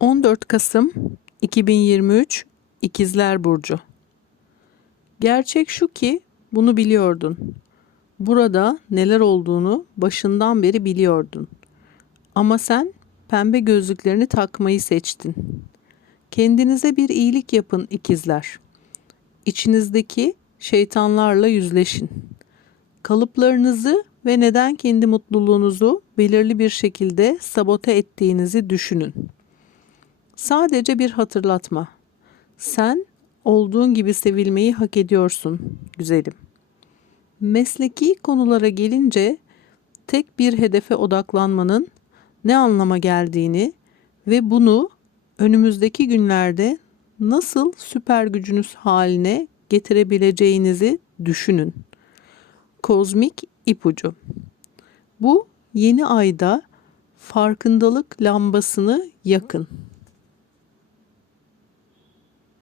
14 Kasım 2023 İkizler Burcu Gerçek şu ki bunu biliyordun. Burada neler olduğunu başından beri biliyordun. Ama sen pembe gözlüklerini takmayı seçtin. Kendinize bir iyilik yapın ikizler. İçinizdeki şeytanlarla yüzleşin. Kalıplarınızı ve neden kendi mutluluğunuzu belirli bir şekilde sabote ettiğinizi düşünün. Sadece bir hatırlatma. Sen olduğun gibi sevilmeyi hak ediyorsun güzelim. Mesleki konulara gelince tek bir hedefe odaklanmanın ne anlama geldiğini ve bunu önümüzdeki günlerde nasıl süper gücünüz haline getirebileceğinizi düşünün. Kozmik ipucu. Bu yeni ayda farkındalık lambasını yakın.